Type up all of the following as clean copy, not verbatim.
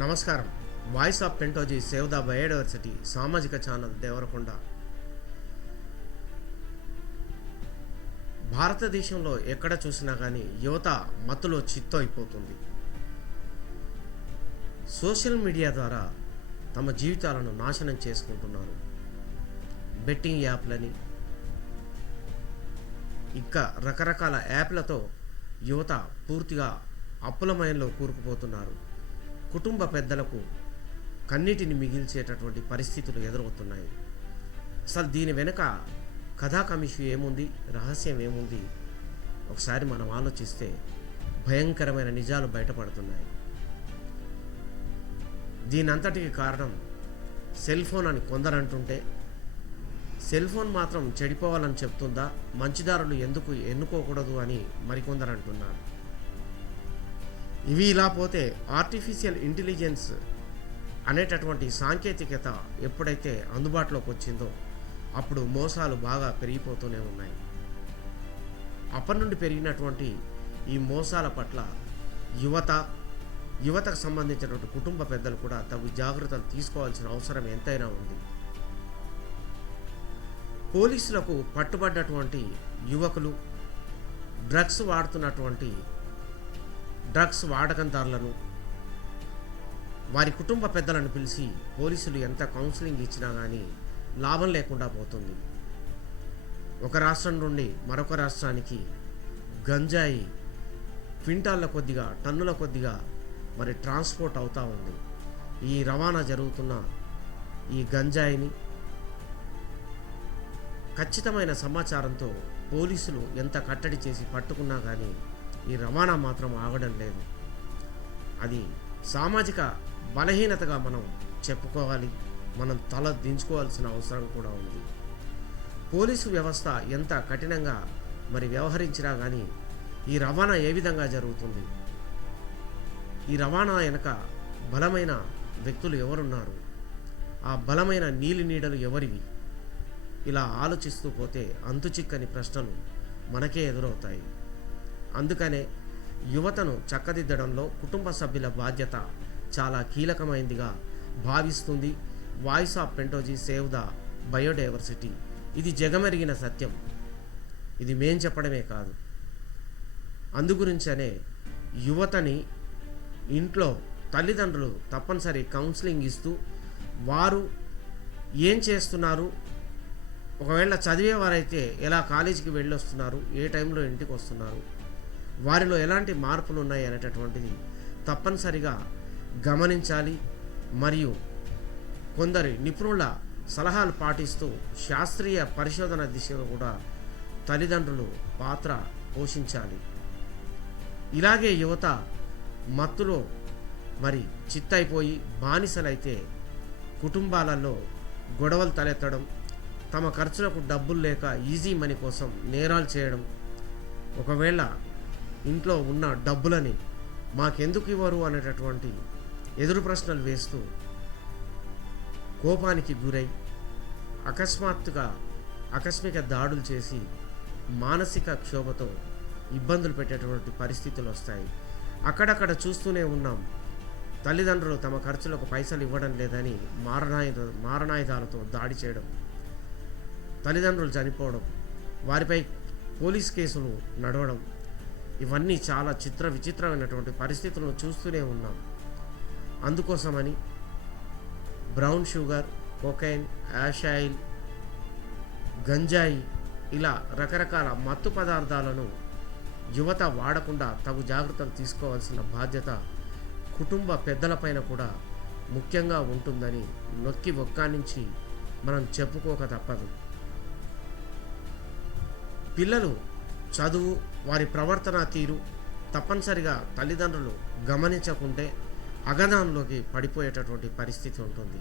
నమస్కారం. Voice of పెంటోజీ save the biodiversity సామాజిక ఛానల్ దేవరకొండ. భారతదేశంలో ఎక్కడ చూసినా కానీ యువత మత్తులో చిత్తు అయిపోతుంది. సోషల్ మీడియా ద్వారా తమ జీవితాలను నాశనం చేసుకుంటున్నారు. బెట్టింగ్ యాప్లని ఇంకా రకరకాల యాప్లతో యువత పూర్తిగా అప్పులమయంలో కూరుకుపోతున్నారు. కుటుంబ పెద్దలకు కన్నీటిని మిగిల్చేటటువంటి పరిస్థితులు ఎదురవుతున్నాయి. అసలు దీని వెనుక కథాకమిషు ఏముంది, రహస్యం ఏముంది, ఒకసారి మనం ఆలోచిస్తే భయంకరమైన నిజాలు బయటపడుతున్నాయి. దీనంతటికి కారణం సెల్ ఫోన్ అని కొందరంటుంటే, సెల్ ఫోన్ మాత్రం చెడిపోవాలని చెప్తుందా, మంచిదారులు ఎందుకు ఎన్నుకోకూడదు అని మరికొందరు అంటున్నారు. ఇవి ఇలా పోతే ఆర్టిఫిషియల్ ఇంటెలిజెన్స్ అనేటటువంటి సాంకేతికత ఎప్పుడైతే అందుబాటులోకి వచ్చిందో అప్పుడు మోసాలు బాగా పెరిగిపోతూనే ఉన్నాయి. అప్పటి నుండి పెరిగినటువంటి ఈ మోసాల పట్ల యువతకు సంబంధించినటువంటి కుటుంబ పెద్దలు కూడా తగు జాగ్రత్తలు తీసుకోవాల్సిన అవసరం ఎంతైనా ఉంది. పోలీసులకు పట్టుబడ్డటువంటి యువకులు డ్రగ్స్ వాడకందారులను వారి కుటుంబ పెద్దలను పిలిచి పోలీసులు ఎంత కౌన్సిలింగ్ ఇచ్చినా కానీ లాభం లేకుండా పోతుంది. ఒక రాష్ట్రం నుండి మరొక రాష్ట్రానికి గంజాయి క్వింటాళ్ళ కొద్దిగా, టన్నుల కొద్దిగా మరి ట్రాన్స్పోర్ట్ అవుతూ ఉంది. ఈ రవాణా జరుగుతున్న ఈ గంజాయిని ఖచ్చితమైన సమాచారంతో పోలీసులు ఎంత కట్టడి చేసి పట్టుకున్నా కానీ ఈ రవాణా మాత్రం ఆగడం లేదు. అది సామాజిక బలహీనతగా మనం చెప్పుకోవాలి. మనం తల దించుకోవాల్సిన అవసరం కూడా ఉంది. పోలీసు వ్యవస్థ ఎంత కఠినంగా మరి వ్యవహరించినా కానీ ఈ రవాణా ఏ విధంగా జరుగుతుంది, ఈ రవాణా వెనక బలమైన వ్యక్తులు ఎవరున్నారు, ఆ బలమైన నీడలు ఎవరివి, ఇలా ఆలోచిస్తూ పోతే అంతుచిక్కని ప్రశ్నలు మనకే ఎదురవుతాయి. అందుకనే యువతను చక్కదిద్దడంలో కుటుంబ సభ్యుల బాధ్యత చాలా కీలకమైందిగా భావిస్తుంది వాయిస్ ఆఫ్ పెంటోజీ సేవ్ ద బయోడైవర్సిటీ. ఇది జగమెరిగిన సత్యం. ఇది మేం చెప్పడమే కాదు. అందుగురించనే యువతని ఇంట్లో తల్లిదండ్రులు తప్పనిసరి కౌన్సిలింగ్ ఇస్తూ వారు ఏం చేస్తున్నారు, ఒకవేళ చదివేవారైతే ఎలా కాలేజీకి వెళ్ళొస్తున్నారు, ఏ టైంలో ఇంటికి వస్తున్నారు, వారిలో ఎలాంటి మార్పులు ఉన్నాయి అనేటటువంటిది తప్పనిసరిగా గమనించాలి. మరియు కొందరి నిపుణుల సలహాలు పాటిస్తూ శాస్త్రీయ పరిశోధన దిశగా కూడా తల్లిదండ్రులు పాత్ర పోషించాలి. ఇలాగే యువత మత్తులో మరి చిత్తైపోయి బానిసలైతే కుటుంబాలలో గొడవలు తలెత్తడం, తమ ఖర్చులకు డబ్బులు లేక ఈజీ మనీ కోసం నేరాలు చేయడం, ఒకవేళ ఇంట్లో ఉన్న డబ్బులని మాకెందుకు ఇవ్వరు అనేటటువంటి ఎదురు ప్రశ్నలు వేస్తూ కోపానికి గురై ఆకస్మిక దాడులు చేసి మానసిక క్షోభతో ఇబ్బందులు పెట్టేటువంటి పరిస్థితులు వస్తాయి. అక్కడక్కడ చూస్తూనే ఉన్నాం. తల్లిదండ్రులు తమ ఖర్చులకు పైసలు ఇవ్వడం లేదని మారణాయుధాలతో దాడి చేయడం, తల్లిదండ్రులు చనిపోవడం, వారిపై పోలీస్ కేసులు నడవడం, ఇవన్నీ చాలా విచిత్రమైనటువంటి పరిస్థితులను చూస్తూనే ఉన్నాం. అందుకోసమని brown sugar, cocaine, hash oil, గంజాయి ఇలా రకరకాల మత్తు పదార్థాలను యువత వాడకుండా తగు జాగ్రత్తలు తీసుకోవాల్సిన బాధ్యత కుటుంబ పెద్దలపైన కూడా ముఖ్యంగా ఉంటుందని నొక్కి ఒక్కానించి మనం చెప్పుకోక తప్పదు. పిల్లలు చదువు, వారి ప్రవర్తన తీరు తప్పనిసరిగా తల్లిదండ్రులు గమనించకుంటే అగాధంలోకి పడిపోయేటటువంటి పరిస్థితి ఉంటుంది.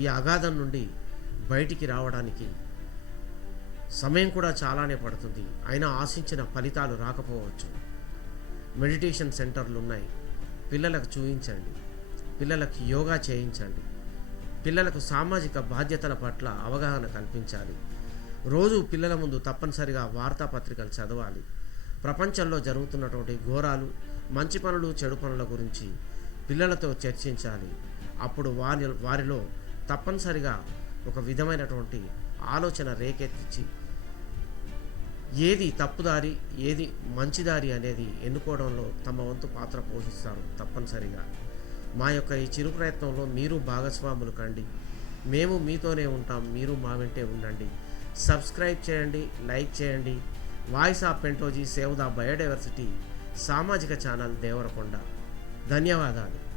ఈ అగాధం నుండి బయటికి రావడానికి సమయం కూడా చాలానే పడుతుంది. అయినా ఆశించిన ఫలితాలు రాకపోవచ్చు. మెడిటేషన్ సెంటర్లు ఉన్నాయి, పిల్లలకు చూపించండి, పిల్లలకు యోగా చేయించండి, పిల్లలకు సామాజిక బాధ్యతల పట్ల అవగాహన కల్పించాలి. రోజు పిల్లల ముందు తప్పనిసరిగా వార్తాపత్రికలు చదవాలి. ప్రపంచంలో జరుగుతున్నటువంటి ఘోరాలు, మంచి పనులు, చెడు పనుల గురించి పిల్లలతో చర్చించాలి. అప్పుడు వారిలో తప్పనిసరిగా ఒక విధమైనటువంటి ఆలోచన రేకెత్తించి ఏది తప్పుదారి ఏది మంచిదారి అనేది ఎన్నుకోవడంలో తమ వంతు పాత్ర పోషిస్తారు తప్పనిసరిగా. మా యొక్క ఈ చిరు ప్రయత్నంలో మీరు భాగస్వాములు కండి. మేము మీతోనే ఉంటాం, మీరు మా వెంటే ఉండండి. సబ్స్క్రైబ్ చేయండి, లైక్ చేయండి. వాయిస్ ఆఫ్ పెంటోజీ సేవ్ ద బయోడైవర్సిటీ సామాజిక ఛానల్ దేవరకొండ. ధన్యవాదాలు.